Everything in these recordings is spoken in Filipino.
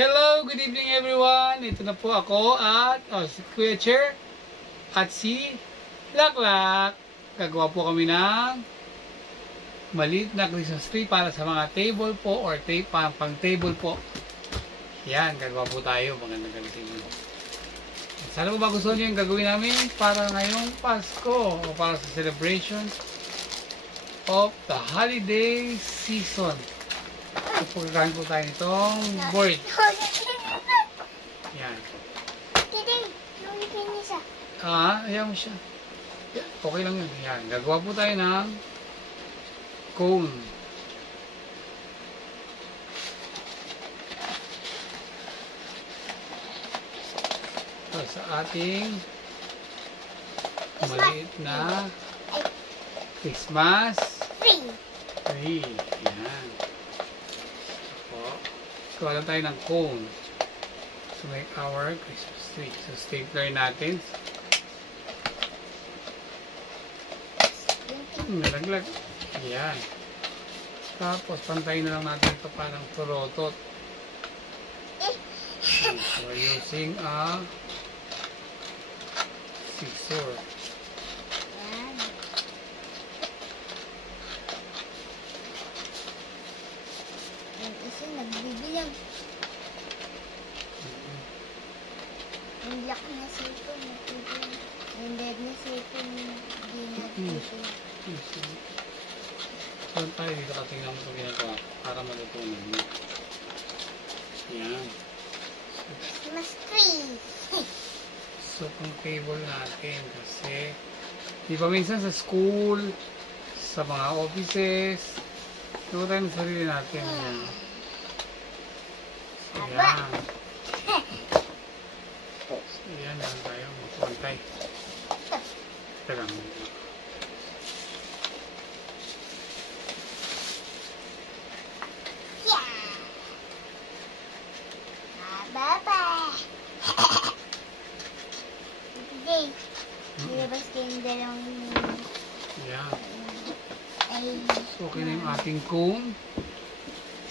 Hello, good evening everyone. Ito na po ako at si Kuya Chair at si Laklak. Gagawa po kami ng maliit na Christmas tree para sa mga table po or pang table po. Yan, gagawa po tayo. Magandang gabi. Sana po ba gusto niyo yung gagawin namin para ngayong Pasko o para sa celebrations of the holiday season. Pagkakaan po tayo nitong board. Yan. Ayaw mo siya. Okay lang yun. Yan. Gagawa po tayo ng cone. So, sa ating maliit na Christmas tree. Yan. Gawa lang tayo ng cone to make our Christmas tree. So, stapler natin. Nalaglag. Ayan. Tapos, pantayin na lang natin ito parang turotot. So, using a scissor. Nagbibilang. Yung black na sipon, yung red na sipon, hindi nagtipon. So, tayo dito katingnan mo ito ginagawa para matutunan mo. Yan. Christmas tree! So, kung table natin kasi di ba minsan sa school, sa mga offices, gawa tayo ng sarili natin. Yan. Ayan. Ayan, lang tayo. Magpantay. Ito lang. Bye-bye! Today, nilabas kayong dalawang Ayan. ay... So, okay na yung ating cone.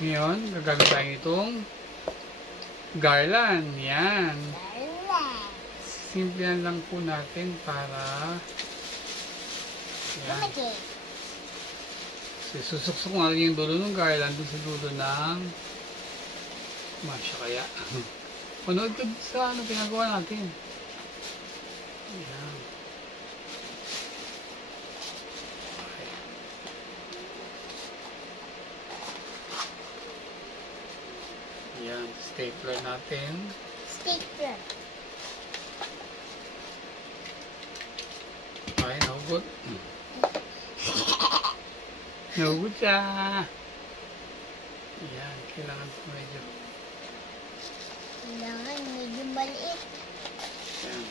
Ngayon, gagamit tayo itong garland. Yan. Simplihan lang po natin para yan. So, susuksok natin yung dulo ng garland dun sa dulo ng masya kaya. Panood ka sa ano pinagawa natin. Yan. Okay. Yan. Stapler natin. Stapler. Okay, nahugot. Nahugot siya. Yan, kailangan po medyo. Kailangan medyo maliit. Yan.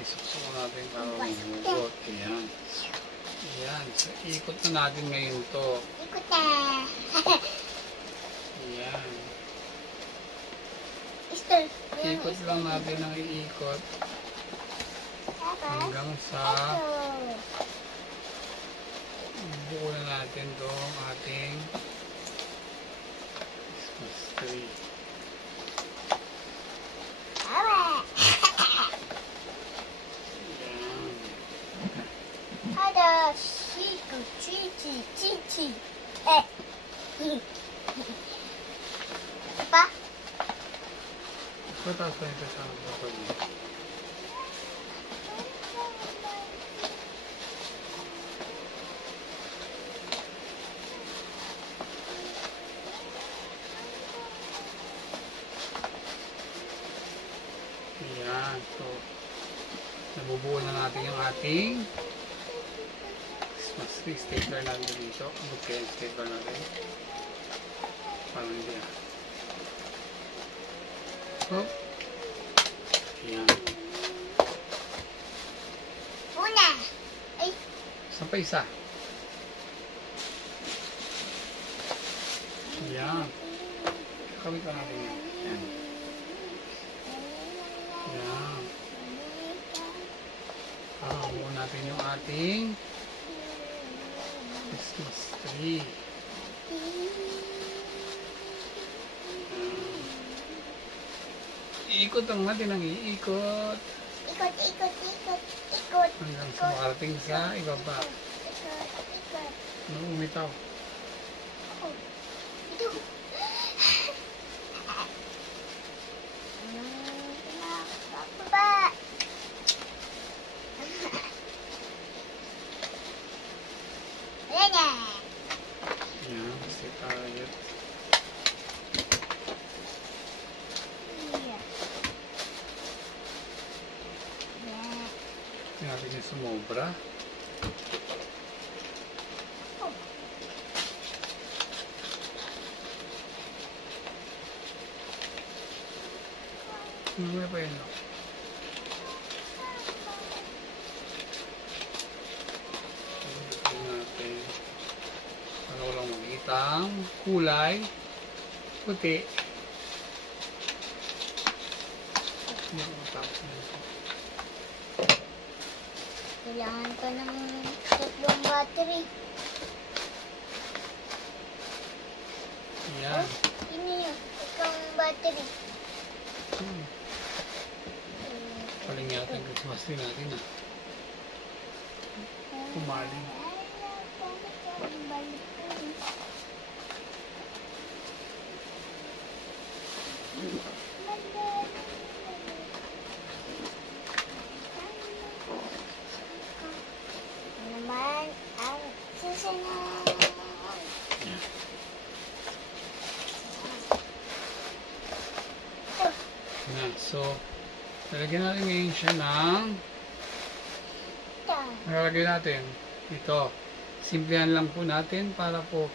Isuksok natin para mahugot. Yan. Yan. So, ikot na natin ngayon to. Ikot na. Yan. Ikot Ikot lang natin ang iikot. Hanggang sa buo na natin itong ating Christmas tree. Yan. Ada chico chichi. Pa? Pataas pa ito sa kapag niya. Ayan. So, nabubuo na natin yung ating Christmas tree. Stapler natin dito. Okay, stapler natin. Parang hindi na. So, ayan. Una. Ay. Saan pa isa? Ayan. Kakawit pa natin yan. Ayan. Ayan. Buo natin yung ating Christmas tree. Iikot lang natin ang iikot. Ikot, ikot, ikot, ikot. Hanggang sa makarating sa ibaba. Ikot, ikot. Nung umitaw. Oh, ito. Baba. Wala na. Yan, kasi tayo. Tingnan natin yung sumobra. Ano pa yun? Tingnan natin. Ano lang makita ang kulay. Puti. Hindi ko matapos na ito. Kailangan pa ng tatlong battery. Yan. Ini yun. Itong battery. Paling natin Christmas din natin ah. Pumaling. Naman ang susunod. Yan. So, lalagyan natin ngayon siya ng nakalagay natin ito. Simplihan lang po natin para po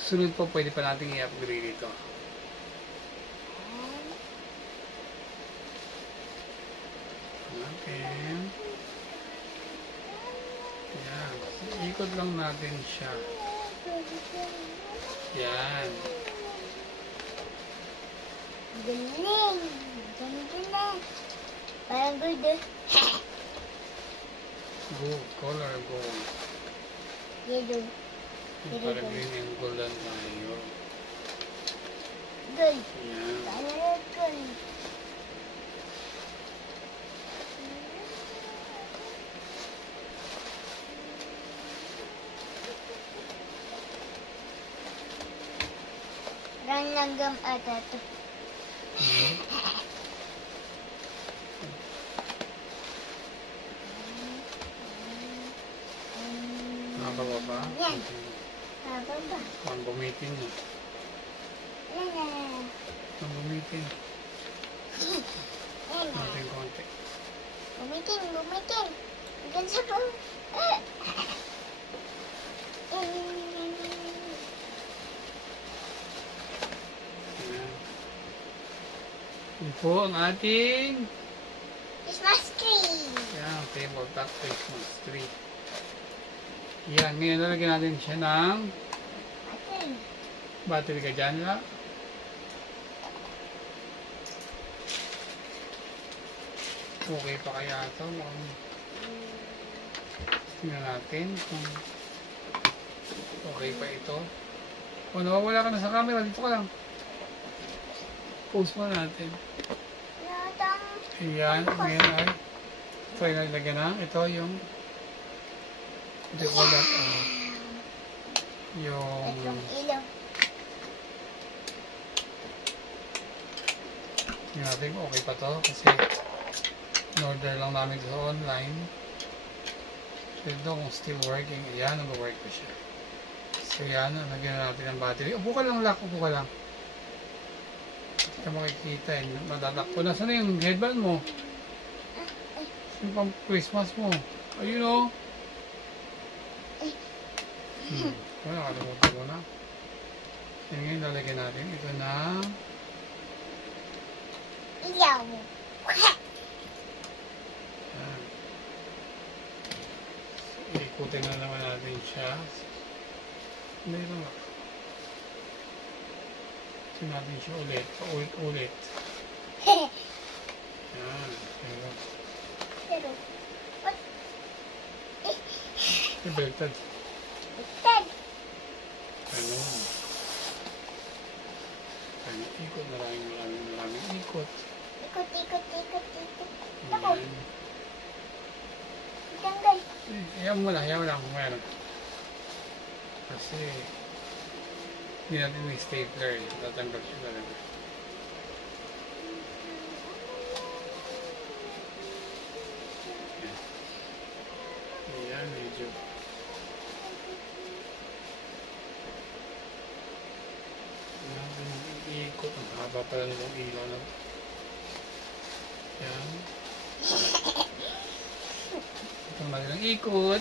sunod po pwede pa natin i-upgrade ito. Natin. Yan. Ikot lang natin siya. Yan. Galing! Galing na. Parang good eh. Gold. Color gold. Yellow. Yung para green and golden tayo. Gold. Yan. Parang gold. Parang langgam ata ito. Nakababa. Yan. Haba ba? Huwag bumitin mo. Yan na. Huwag bumitin. Yan na. Natin konti. Bumitin, bumitin. Hanggang sa po. Yan. Yun po ang ating Christmas tree. yan, tabletop Christmas tree. Yan, ngayon lalagyan natin siya ng Atin. battery ka dyan la. Okay pa kaya ito? Mukhang tingnan natin kung okay pa ito. O nawawala ka na sa camera, dito ka lang. Post mo natin. Natang. Ayan, ngayon ay ito ay nalagyan na. Ito yung what do you call that? Yung Tatlong ilaw. tingnan natin kung okay pa to kasi in-order lang namin sa online. So ito kung still working. Ayan, nag-work pa siya. So yan, nalagyan na natin ang battery. Upo ka lang, Lak. Upo ka lang. Hindi ka makikita eh. Matatakpo na. Saan na yung headband mo? Yung pang Christmas mo. Ayun o. Nakalimutan mo na. Yan ngayon, lalagyan natin. Ito na. Ilaw. Yan. Ikutin na naman natin siya. Hindi lang. Ito natin siya ulit. Paulit-ulit. Yan. Pero, Pero, what? ibeltad. Ted. Ganun. Ikot, maraming ikot. Ikot. Ako. Ayan. Tanggal. Ayaw mo lang kung meron. Kasi, hindi natin may stapler eh. Tatanggal siya talaga. Ayan, medyo. Ikot. Ang haba pala nitong ilaw lang. Ayan.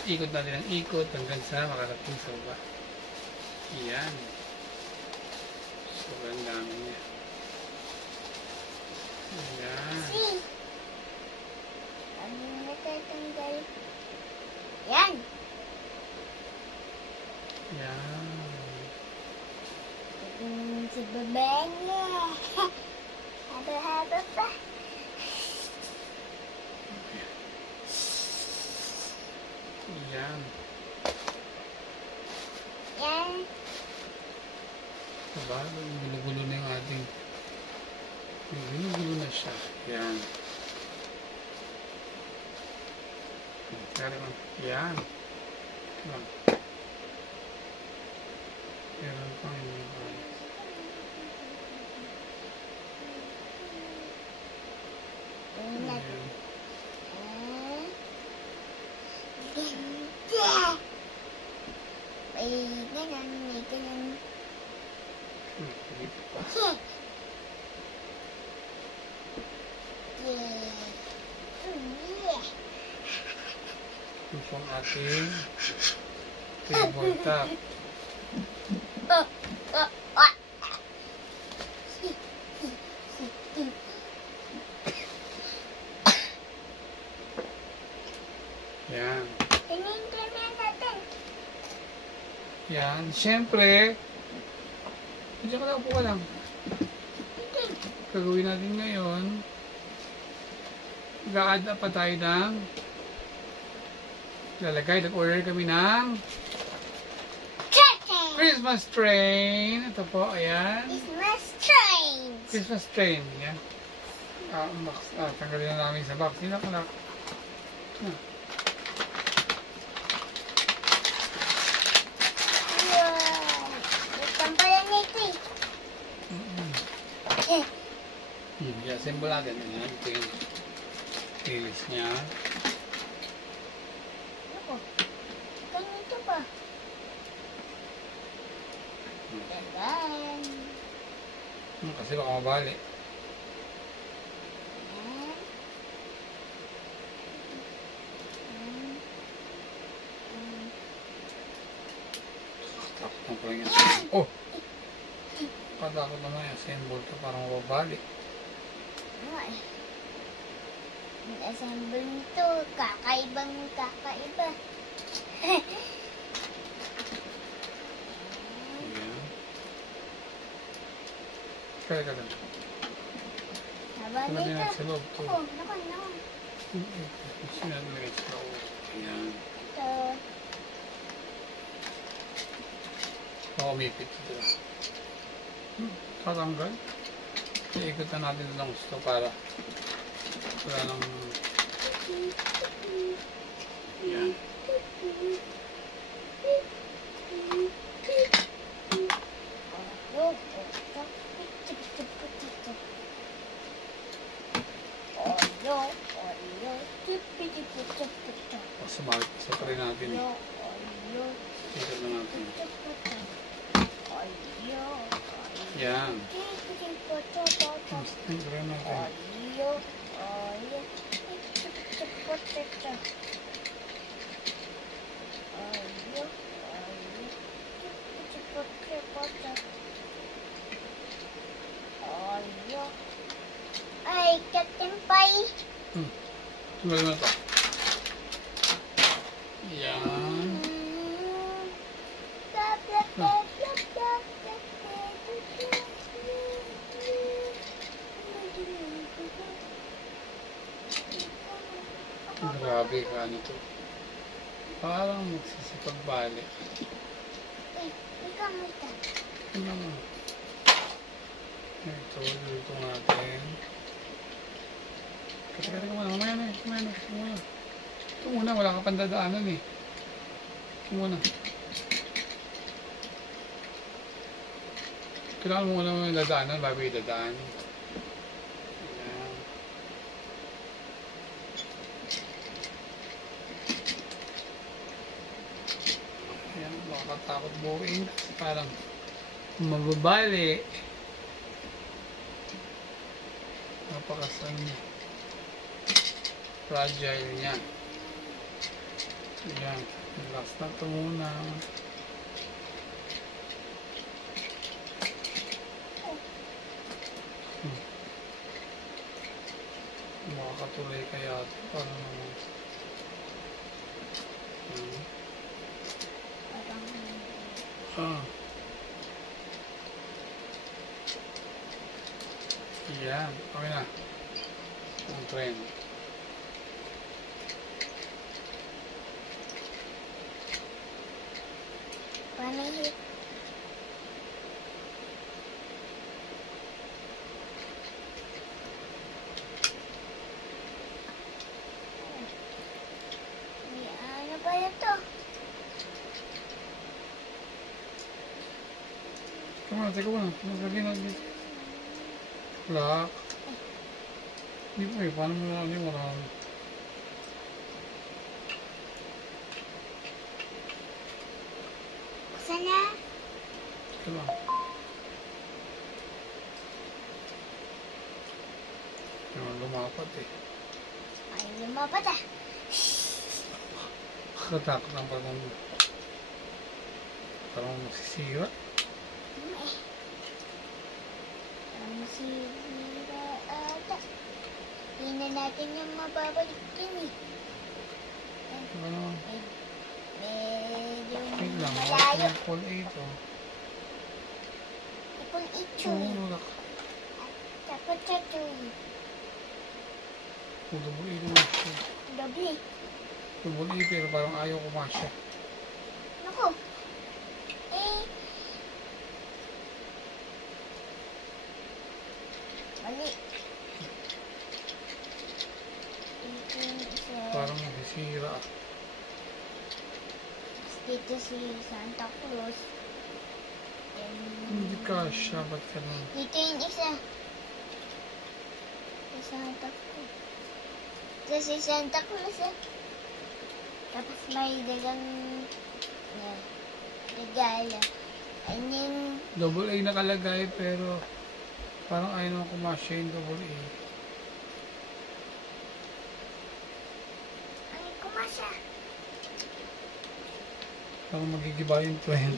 Ikot natin ang ikot hanggang sa makarating sa baba. Ayan. Sobrang dami niya. Ayan. See? Ano natatanggal? Yan. Ayan. Si babae niya. Haba pa. Ayan. Yan. Diba? Gulo-gulo na yung ating. Gulo-gulo na siya. Ayan. Kaya lang. Ayan. Lang. Meron pang hindi ba? Ingat. Ayan. Ganda. May ganun. Dito pa. Yeah. Ito ang ating table top. Yan. Yan. Siyempre, diyan ka lang, upo ka lang. Gagawin natin ngayon, mag-a-add up pa tayo ng nag-order kami ng Christmas train. Ito po, ayan. Christmas train. Yan. Tanggalin na namin sa box. Nilak-lak. I-assemble natin. Ayan. Ito yung release niya. Ganito pa. Ganyan. Kasi baka mabali. Takot na pala yung assemble. Oh! Patakot naman yung assemble ito. Parang mababali. Assemble nito, kakaiba. Ayan. Kaya ka lang. Haba Wala din nito. natin sa loob to. Ako, naku. Sinadalagay sa loob. Ayan. Ito. Baka umipit ito. Tatanggal. Iikot na natin lang gusto para wala nang yan. Sumalit sa pa rin natin eh. Ikot na natin. Yan. Tingnan natin. Ay, Captain Pai. Sumalit na ito. Yan. Grabe ka nito. Parang magsisipagbalik. Ikaw mo ito. Ano naman? Ito, luto natin. Teka muna, mamaya na. Ito muna, wala ka pang dadaanan eh. Ito muna. Kailangan mo muna yung dadaanan bago yung dadaan. Ayan. Ayan, makakatakot buuin kasi parang mababali. Napakasan niya. Fragile niya. Ayan, relax na ito muna. Makakatuloy kaya ito. Paano naman? Yan, okay na. Ang trend. Panihit. Ano ba ito? Teka muna. Maglagay na dito. Lock. Hindi po eh. Paano mo na wala. Buksan na. Ito lang. Yung lumapat eh. Ay, lumapat ah. Katakot ng parang masisira. Ang sira ata. Hindi na natin yung mababalik din eh. Ano? Medyo Wait lang. malayo. Apple 8 oh. Ipon ichoy. Tulak. Tapos chachoy. Double 8 naman siya. Doble. Double 8 pero parang ayaw kumasya. Naku. Eh. Mali. Parang nasisira. Dito si Santa Cruz. Hindi kasya. Ba't ka nun? Dito yung isa. Si Santa Cruz. Ito si Santa Cruz eh. Tapos may dagang regalo. Ayun Double A nakalagay pero parang ayaw naman kumasya yung double A. ay kumasya. Parang magigiba yung trend.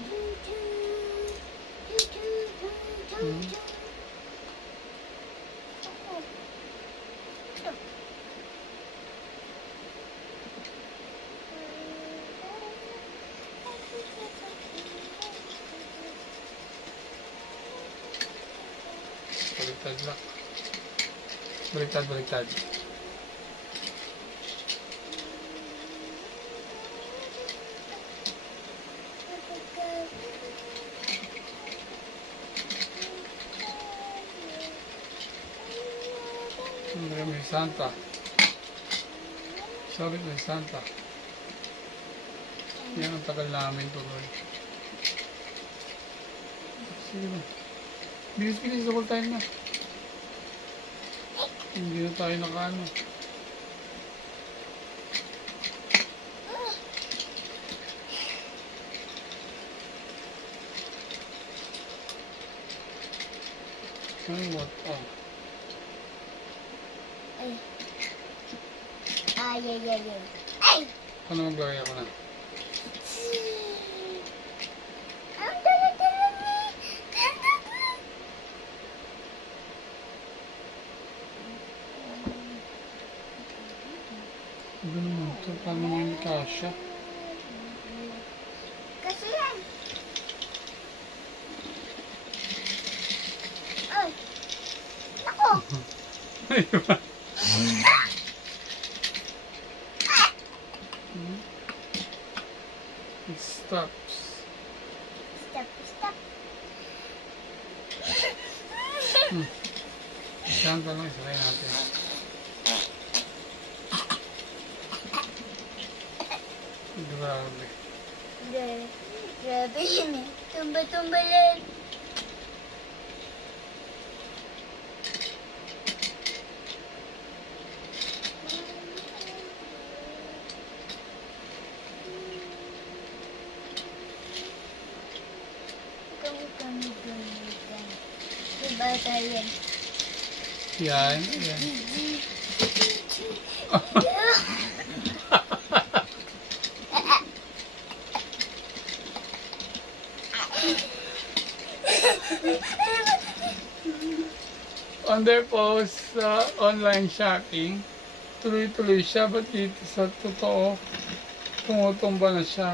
Baliktad lang. Baliktad. May Santa. Sorry, may Santa. Yan ang tagal namin tuloy. Sige na. Bilis-bilis double time na. Hindi na tayo nakaano. Ay, what? Oh. Ay. Ay. Ay! Ano maglagay ako na? Ang dala-dala ni! Ano naman ito? Paano naman yung kasya? Kasi yan. Ay! Nako! Ayun. It stops. Stop. Santa lang, isakay natin. Grabe. Grabe yun eh. Tumba-tumbalan. Kami. Diba tayo yan? Yan. On their post sa online shopping, tuloy-tuloy siya, but dito sa totoo, tumutumba na siya.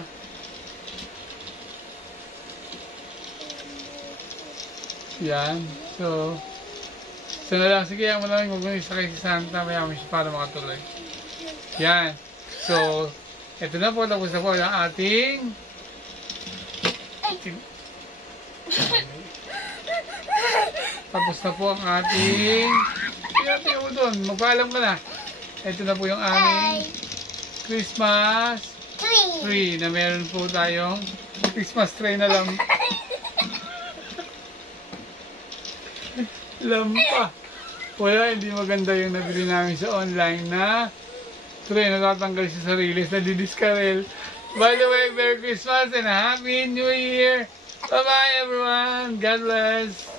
Yan. So na lang. Sige, ang malamig mag-unis sakay si Santa. Mayaman siya para makatuloy. Yan. So, ito na po. Tapos na po ang ating tapos na po ang ating tingnan mo doon. Magpaalam ka na. Ito na po yung aming Christmas tree na meron po tayong Christmas tree na lang. Lampa. Wala, hindi maganda yung nabili namin sa online na tray na tatanggal siya sa release na didiskarel. By the way, Merry Christmas and a Happy New Year! Bye-bye everyone! God bless!